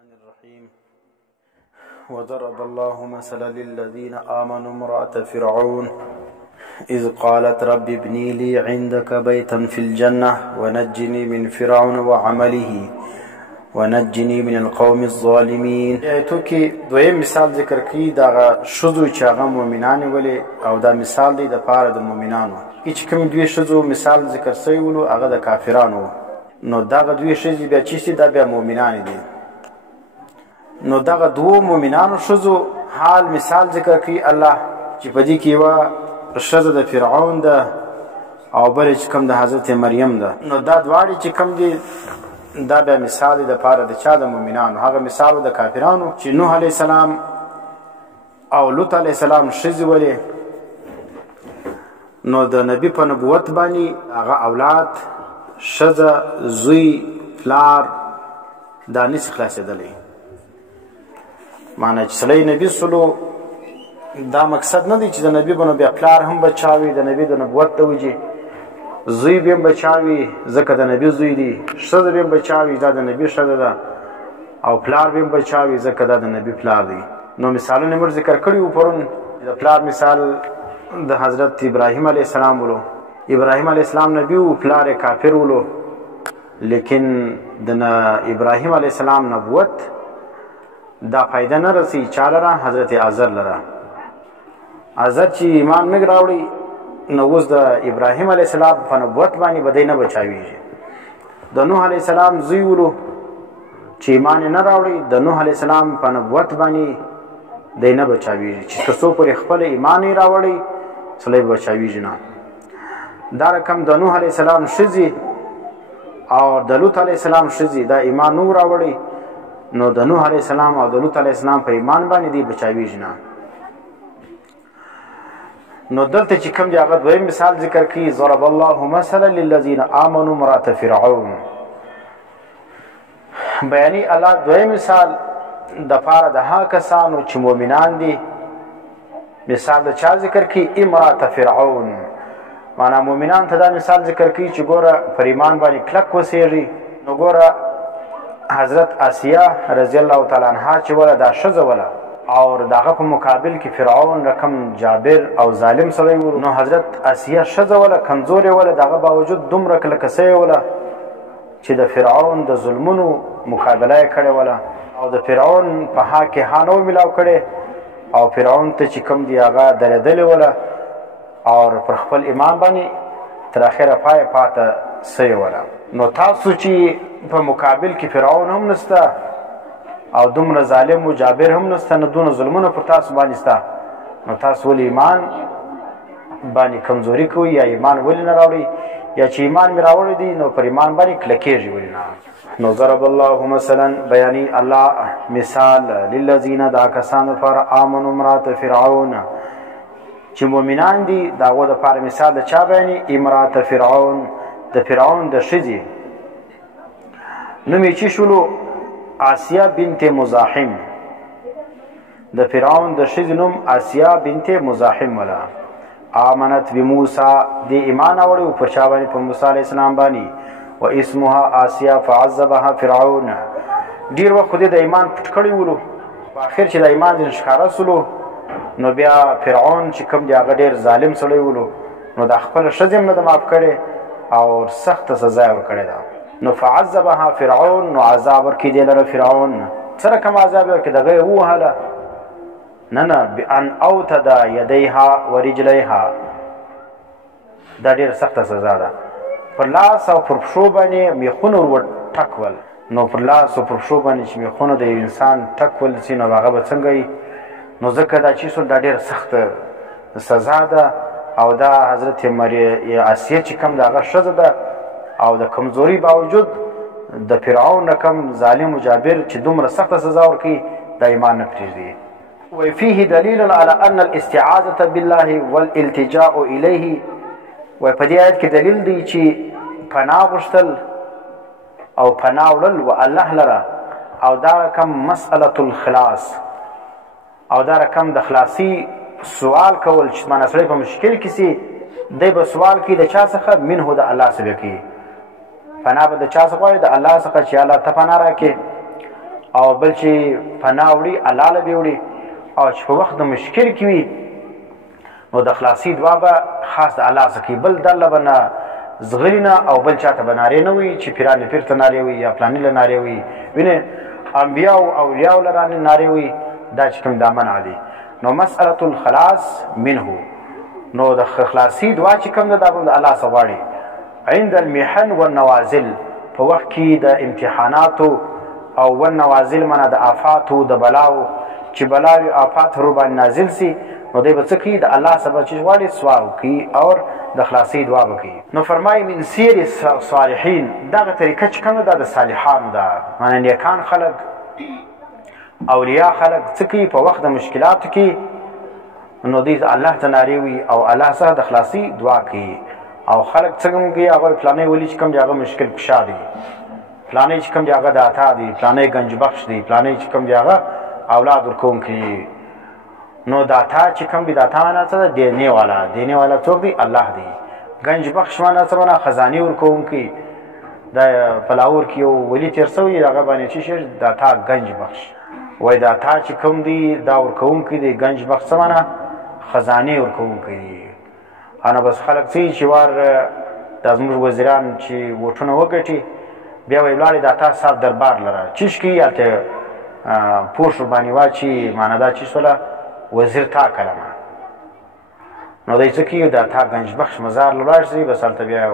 الرحمن الرحيم وضرب الله مثلا للذين آمنوا امرأة فرعون إذ قالت رب ابني لي عندك بيتا في الجنة ونجني من فرعون وعمله ونجني من القوم الظالمين. ایتو کې دویم مثال ذکر کړي دا شذو چې هغه مؤمنان ولې او دا مثال دی د پاره د مؤمنانو چې کوم دوی شذو مثال ذکر شوی ولو هغه د کافرانو. نو دا دوی شذې بیا چې دا بیا مؤمنان دي. نو دغه دوه مؤمنانو شذو حال مثال ذکر کړي الله چې په دې کې وا شذ د فرعون ده او بل چې کوم د حضرت مریم ده. نو دا دواړي چې کوم دي دا به مثال د پاره د چا د مؤمنانو. هغه مثال د کافرانو چې نوح علی السلام او لوط علی السلام شذ ولې نو د نبی په نبوت باندې هغه اولاد شذ زوی فلار دا نس خلاصېدلې. معنی چې سړی نبی سلو دا مقصد نه دی چې د نبی بنو بیا پلار هم بچاوي د نبی د نبوت ته وجي زوی بیم بچاوي ځکه د نبی زوی دی شذ بیم بچاوي دا د نبی شذ ده او پلار بیم بچاوي ځکه دا د نبی پلار دی. نو مثالونه موږ ذکر کړی وو پرون. د پلار مثال د حضرت ابراهیم علیه السلام ولو. ابراهیم علیه السلام نبی وو پلار کافر ولو لیکن د ابراهیم علیه السلام نبوت دا فائدہ نه رسی چاله را حضرت عزر لره. عزر چې ایمان نه راوړي نو اوس د ابراهیم علیه السلام په نبوت باندې بدی نه بچاویږي. د نوح علیه السلام زوی ولو چې ایمان نه راوړي د نوح علیه السلام په نبوت باندې دی نه بچاویږي چې تاسو پر خپل ایمان نه راوړي سړی بچاویږي نه. دا رقم د نوح علیه السلام شذې او د لوط علیه السلام شذې دا ایمان نو راوړي نو د نوح علیه السلام او د لوط علیه السلام په ایمان باندې دی بچاویږي نه. نو دلته چې کوم دی هغه دویم مثال ذکر کړي ضرب الله مثلا للذین آمنوا امرأة فرعون. بیانې الله دویم مثال د پاره د هغه کسانو چې مؤمنان دي. مثال د چا ذکر کړي امرأة فرعون. معنا مؤمنان ته دا مثال ذکر کړي چې ګوره پر ایمان باندې کلک وسیږي. نو ګوره حضرت آسیه رضی الله تعالی عنها چې ولا دا شذ ولا او داغه په مقابل کې فرعون رقم جابر او ظالم سره و. نو حضرت آسیه شذ ولا کمزور ولا داغه باوجود دومره کلکسه ولا چې د فرعون د ظلمونو مقابله کړي ولا او د فرعون په ها کې هانو ملاو کړي او فرعون ته چې کوم دی هغه درېدل ولا او پر خپل ایمان باندې تر اخره پای پاته سي ولا. نو تاسو چې په مقابل کې فرعون هم نسته او دومره ظالم و جابر هم نسته نو دونه ظلمونه پر تاسو باندې سته نو تاسو ولې ایمان باندې کمزوري کوئ یا ایمان ولې نه راوړئ یا چې ایمان مې راوړی دی نو پر ایمان باندې کلکېږي ولې نه. نو ضرب الله مثلا بیانې الله مثال للذین دا کسانو لپاره آمنوا امرأة فرعون چې مؤمنان دي د هغو دپاره مثال د چا بیانې امرأة فرعون د فرعون د ښځې نوم یې چې شولو آسیه بنت مزاحم. د فرعون د ښځې نوم آسیه بنت مزاحم ولا. آمنت بموسی د ایمان راوړی پر چا باندې په موسی علیه السلام باندې و اسمها آسیه فعذبها فرعون. ډېر وخت خو د ایمان پټ کړی ولو په اخر چې د ایمان ځینې ښکاره سولو نو بیا فرعون چې کوم دی هغه ډېر ظالم سړی ولو نو د خپله ښځې هم نه ده معاف کړې او سخته سزا یې ورکړې ده. نو فعذبها فرعون نو عذاب ورکړي دی لره فرعون. سره کوم عذاب یې ورکړي دغه یې ووهله نه بان اوتد یدیها ورجلیها. دا ډېره سخته سزا ده. پر لاس او پر پښو باندې میخونه ور ټکول. نو پر لاس او پر پښو باندې چې میخونه د انسان ټکول سي نو هغه به څنګه وي. نو ځکه دا چې دا ډېره سخته سزا ده او دا حضرت آسیه چې کوم د هغه ښځه ده او د کمزوري باوجود د فرعون رقم ظالم و جابر چې دومره سخته سزا ورکوي دا ایمان نه پرېږدي. وفيه دلیل على ان الاستعاذة بالله والالتجاء الیه. وایي په دې آیت کې دلیل دی چې پناه غوښتل او پناه وړل و الله لره او دا رقم مسأله الخلاص او دا رقم د خلاصي سوال کول چې معنی سړی په مشکل کې سي دی به سوال کوي د چا څخه منه د الله څخه کوي. پناه به د چا څخه غواړي د الله څخه چې الله ته پناه راکړي او بل چې پناه وړي الله له وړي او چې په وخت د مشکل کې وي نو د خلاصي دعا به خاص د الله څخه بل دله به نه زغلی نه او بل چاته به نارې نه وي چې پیران پیر ته نارې وي یا پلاني له نارې وي وینې انبیا او اولیاء له رانې نارې وي دا چې کوم دا منع دي نو مسأله الخلاص منه نو د خلاصي دعا چې کوم دا د الله څخه غواړي عند المحن والنوازل په وخت کې د امتحاناتو او والنوازل منه د آفاتو د بلاو چې بلاوي آفات ور باندې نازل سي نو دی به څه کوي د الله سبا چې غواړي سوال کوي او د خلاصي دعا وکړي نو فرمایي من سیر صالحین دغه طریقه چې کومه ده د صالحانو ده معنی نیکان خلق اولیاء خلق څه کوي په وخت د مشکلاتو کې نو دی الله ته نارې وي او الله سره د خلاصي دعا کوي او خلق څنګه کوي هغه پلانې ولي چې کوم هغه مشکل کشا دي پلانې چې کوم هغه داتا دي پلانې گنج بخش دي پلانې چې کوم هغه اولاد ورکوونکي نو داتا چې کوم دي داتا نه څه دینه والا څوک دی الله دی گنج بخش معنا څه معنا خزاني ورکوونکي د پلاور کې ولی تیر سوی هغه باندې چې شي داتا گنج بخش وای داتا چې کوم دی دا ورکوونکي دی گنج بخش معنا خزاني ورکوونکي انا بس خلک چې وار د زموږ وزیران چې وټونه وګټي بیا وی لاړې داتا صاحب دربار لره چیش کی الته پوښ باندې واچی معنا دا چې سوله وزیر تا کلمه نو دای څه کیو دا تا گنج بخش مزار لوړ شي بس البته بیا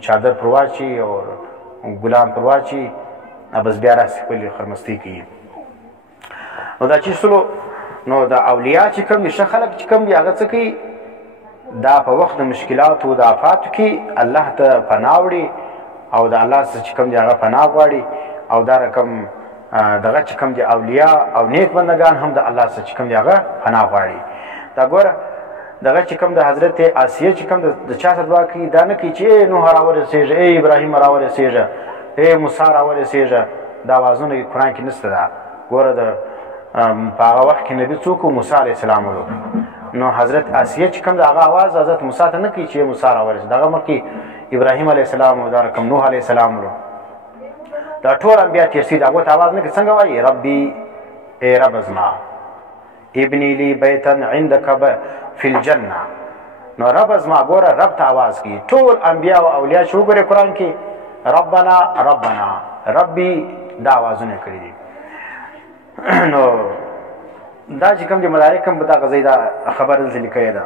چادر پرواچی او غلام پرواچی بس بیا راځي خپل خرمستی کی نو دا چې سلو نو دا اولیاء چې کوم نشه خلق چې کوم هغه څه کوي دا په وخت د مشکلات او د آفات کې الله ته پناه وړي او د الله څخه چې کوم هغه پناه غواړي او دا رقم دغه چې کوم دي اولیاء او نیک بندگان هم د الله څخه چې کوم دی هغه پناه غواړي دا ګوره دغه چې کوم د حضرت آسیه چې کوم د چا سره دعا کوي دا نه کوي چې نوح راورسېږه ای ابراهیم راورسېږه ای موسی راورسېږه دا اوازونه قرآن کې نشته ده ګوره د په هغه وخت کې نبي څوک موسی علیه السلام ولو نو حضرت آسیه چې کوم د هغه اواز حضرت موسی ته نه کوي چې موسی راورسېږه دغه مخکې ابراهیم علیه السلام او دا رقم نوح علیه السلام ولو دا ټول انبیا تیر سي دغه आवाज نه څنګه وایي ربي ای رب زما ابني لي بيتا عندك في الجنه نو رب زما ګوره رب ته आवाज کی ټول انبیا او اولیاء شو ګوره قران کې ربنا ربي دا आवाजونه کړی دي نو دا چې کوم دي ملائکه په دا غزي دا خبر دلته لیکي ده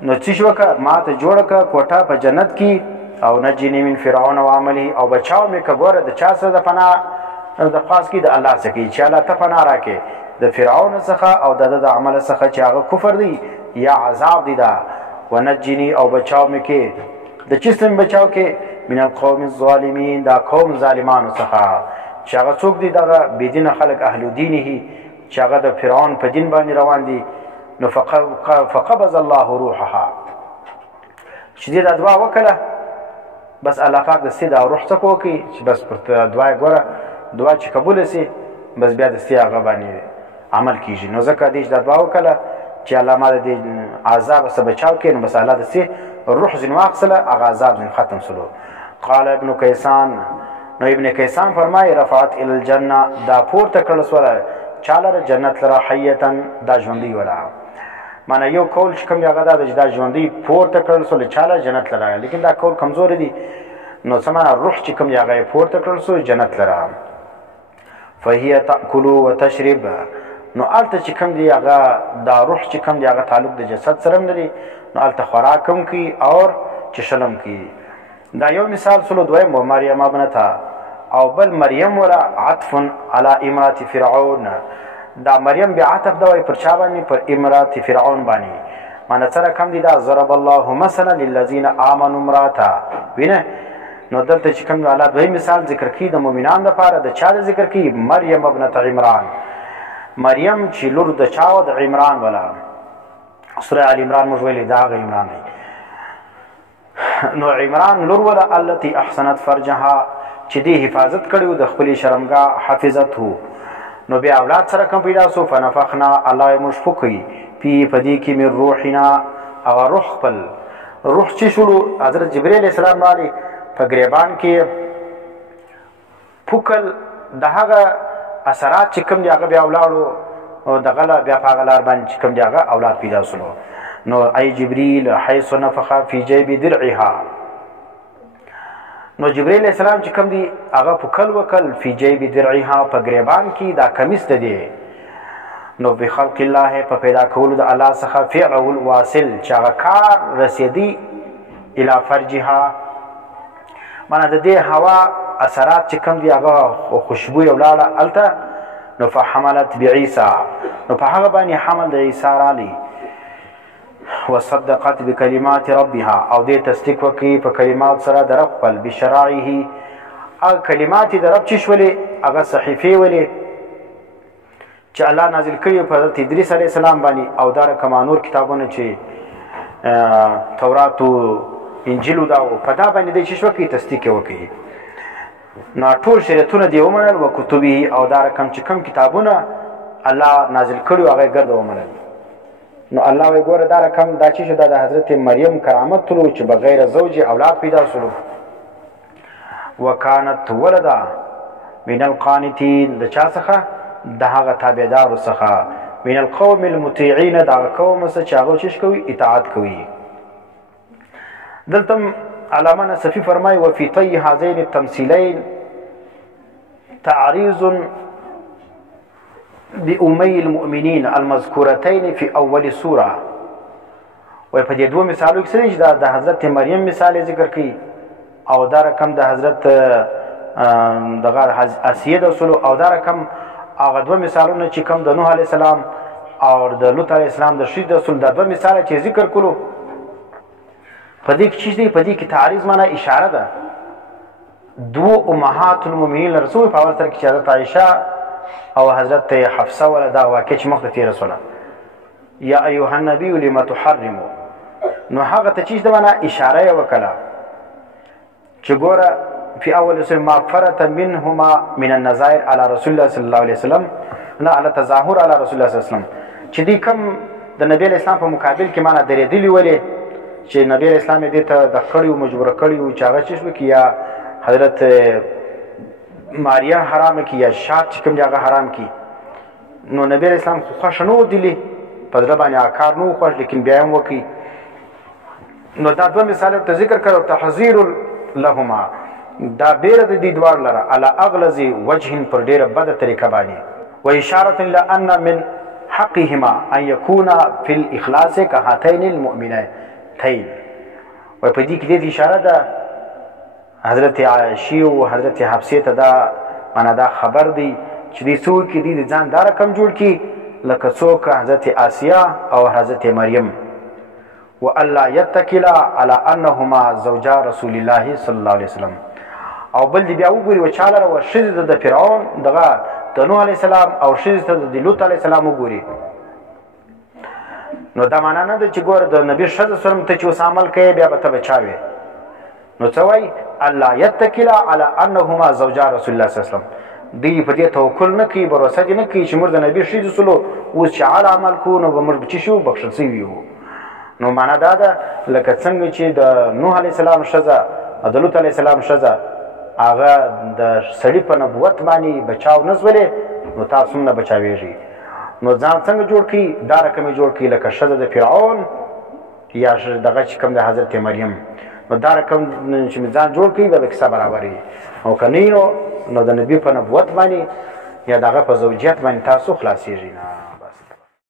نو چې شوکه ما ته جوړه کا کوټه په جنت کې او نجنی من فرعون و عمله او بچاو می کګوره د چا سره د پناه د خاص کی د الله څخه چې الله ته پناه راکې د فرعون څخه او د عمل څخه چې هغه کفر دی یا عذاب دی دا ونجنی او بچاو می کې د چیسم بچاو کې من القوم الظالمین دا قوم ظالمانو څخه چې هغه څوک دی دغه بيدین خلق اهل دینه چې هغه د فرعون په دین باندې روان دي نو فقبض الله روحها چې دې د دعا وکړه بس الله پاک د سید او روح څخه کوي چې بس پر دعا ګوره دعا چې قبول سي بس بیا د سید هغه باندې عمل کیږي نو ځکه دې د دعا وکړه چې الله ما دې عذاب څخه بچاو کړي نو بس الله د سید روح زین واخصله هغه عذاب زین ختم سلو قال ابن کیسان نو ابن کیسان فرمای رفعت الى الجنه دا پورته کړل سره چاله جنت لرا حیتا دا ژوندۍ ولا معنی یو کول چې کوم هغه دا ژوندۍ پورته کړل سو چاله جنت لرا لیکن دا کول کمزور دي نو سمانه روح چې کوم هغه پورته کړل سو جنت لرا فهي تاكل وتشرب نو الته چې کوم دی هغه دا روح چې کوم دی هغه تعلق د جسد سره لري نو الته خوراکم کی اور چشلم کی دا یو مثال سلو دویم و مریم ابنتا او بل مریم ولا عطف على امرات فرعون دا مریم بیا عطف دوی پر چا باندې پر امرات فرعون باندې معنی سره کم دي دا ضرب الله مثلا للذین آمنوا امراتا وینه نو دلته چې کوم الله دوی مثال ذکر کی د مؤمنان لپاره د چا ذکر کی مریم ابنت عمران مریم چې لور د چا د عمران ولا سوره ال عمران موږ ویلې دا عمران دی نو عمران لور ولا التي احسنت فرجها چې دې حفاظت کړو د خپل شرمګاه حافظته نو بیا اولاد سره کوم پیدا سو فنفخنا الله مشفقي پی پدې کې مې روحنا او روح خپل روح چې شلو حضرت جبرئیل السلام باندې په غریبان کې پوکل د هغه اثرات چې کوم دي هغه بیا ولاړو او دغه بیا په هغه لار باندې چې کوم دي هغه اولاد پیدا سولو. نو ای جبریل حیث نفخ فی جیب درعها، نو جبرئیل علیہ السلام چې کوم دی هغه پکل وکل فی جیب درعها په گریبان کې دا کمیس ده دی. نو بخلق الله په پیدا کولو د الله څخه فعله الواصل چې هغه کار رسیدي الی فرجها، معنی د دې هوا اثرات چې کوم دی هغه خوشبو یې ولاړه هلته. نو فحملت بعیسی، نو په هغه باندې حمل د عیسی رالی. وصدقت بکلمات ربها، او دې تصدیق وکړي په کلمات سره د رب خپل. بشرائعه، هغه کلمات د رب چې شولې هغه صحیفې ولې چې الله نازل کړي په حضرت ادریس علیه السلام باندې، او دا رقم نور کتابونه چې تورات او انجیل دا په دا باندې د چې وکړي تصدیق وکړي. نو ټول شریعتونه دی ومنل او کتبه، او دا رقم چې کوم کتابونه الله نازل کړي هغه ګرد ومنل. نو الله وی ګوره دا رقم دا چې شو دا د حضرت مریم کرامت تلو چې بغیر زوج اولاد پیدا سلو. وکانت ولدا من القانتین، د چا څخه؟ د هغه تابعدارو څخه. من القوم المطیعین، د هغه قوم څخه چې هغه چیش کوي اطاعت کوي. دلته علامه نصفی فرمای وفي طي هذين التمثيلين تعريض بأمي المؤمنين المذكورتين في أول سورة. وی په دې دوه مثالو کې څه دا د حضرت مریم مثال ذکر کړي، او دا رقم د حضرت دغه آسیه د اصول، او دا رقم هغه دوه مثالونه چې کوم د نوح علیه السلام او د لوط علیه السلام د شید اصول، دا دوه مثال چې ذکر کړو په دې کې چې دی په دې کې تعریض معنی اشاره ده. دو امهات المؤمنین رسول په اول سره کې حضرت عائشه او حضرت حفصه ولا دا واقع چې مخ ته رسوله یا ایها النبی لما تحرم، نو هغه ته چې د معنی اشاره وکړه چې ګوره فی اول سوره ما فرت منهما من النظائر علی رسول الله صلی الله علیه وسلم، نه علی تظاهر علی رسول الله صلی الله علیه وسلم، چې دی کوم د نبی اسلام په مقابل کې معنی درېدلی ولې چې نبی اسلام دې ته د کړیو مجبور کړیو چې هغه چشم کې یا حضرت ماریا حرام کی یا شات چې کوم هغه حرام کی. نو نبی اسلام خو خوښ نه دي په ځل باندې کار نو خوښ، لیکن بیا هم وکي. نو دا دوه مثال ته ذکر کړو تحذير لهما، دا بیر د دې دوار لره علی اغلظ وجه پر ډیره بد طریقه باندې، و اشاره الى ان من حقهما ان يكون في الاخلاص كهاتين المؤمنتين. و په دې کې د اشاره ده حضرت عائشہ او حضرت حفصه ته دا معنا دا خبر دی چې دې څوک کې دې ځان دار کم جوړ کی لکه څوک حضرت آسیه او حضرت مریم. والا يتكلا على انهما زوجا رسول الله صلی الله علیه وسلم، او بل دی بیا وګوري و چاله و شذ د فرعون دغه د نوح علیه السلام او شذ د لوط علیه السلام وګوري. نو دا معنا نه ده چې ګور د نبی شذ سره ته چې اوس عمل کوي بیا به ته بچاوي. نو څه وای الله يتكلا على انهما زوجا رسول الله صلی الله علیه وسلم، دی په دې توکل نه کوي، باور نه کوي چې موږ د نبی شذ سلو اوس چې عمل کو نو به موږ بچی شو بخښل سوي یو. نو معنا دا ده لکه څنګه چې د نوح علیه السلام شذ د لوط علیه السلام شذ هغه د سړي په نبوت باندې بچاو نسولې، نو تاسو نه بچاويږي. نو ځان څنګه جوړ کی؟ دا رقم جوړ کی لکه شذ د فرعون یا دغه چې کوم د حضرت مریم، نو دا رقم چې ځان جوړ کی به کیسه برابرې او کني نو د نبی په نبوت باندې یا دغه په زوجیت باندې تاسو خلاصيږئ نه.